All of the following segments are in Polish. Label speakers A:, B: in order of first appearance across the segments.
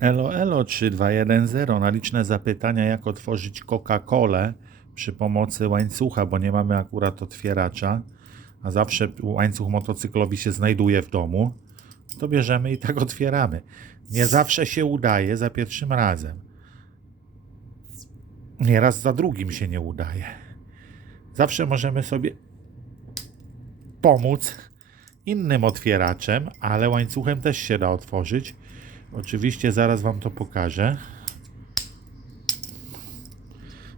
A: Elo Elo 3210 na liczne zapytania, jak otworzyć Coca-Colę przy pomocy łańcucha, bo nie mamy akurat otwieracza, a zawsze łańcuch motocyklowi się znajduje w domu, to bierzemy i tak otwieramy. Nie zawsze się udaje za pierwszym razem. Nieraz za drugim się nie udaje. Zawsze możemy sobie pomóc innym otwieraczem, ale łańcuchem też się da otworzyć. Oczywiście zaraz Wam to pokażę.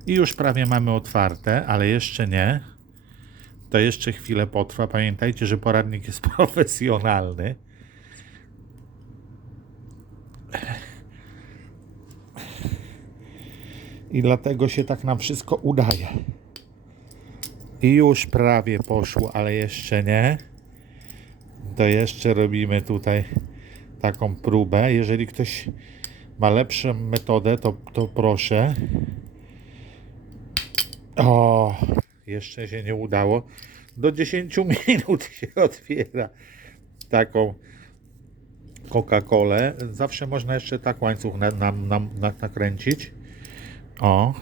A: I już prawie mamy otwarte, ale jeszcze nie. To jeszcze chwilę potrwa. Pamiętajcie, że poradnik jest profesjonalny. I dlatego się tak nam wszystko udaje. I już prawie poszło, ale jeszcze nie. To jeszcze robimy tutaj taką próbę. Jeżeli ktoś ma lepszą metodę, to, to proszę. O, jeszcze się nie udało. Do 10 minut się otwiera taką Coca-Colę. Zawsze można jeszcze tak łańcuch na, na, na, na, nakręcić. O.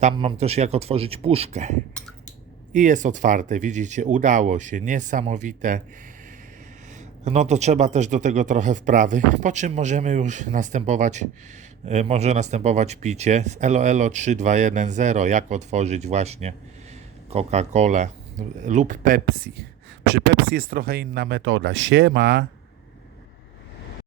A: Tam mam też jak otworzyć puszkę. I jest otwarte, widzicie, udało się, niesamowite. No to trzeba też do tego trochę wprawy, po czym możemy już następować, y, może następować picie z Elo Elo 3210, jak otworzyć właśnie Coca-Colę lub Pepsi. Przy Pepsi jest trochę inna metoda. Siema!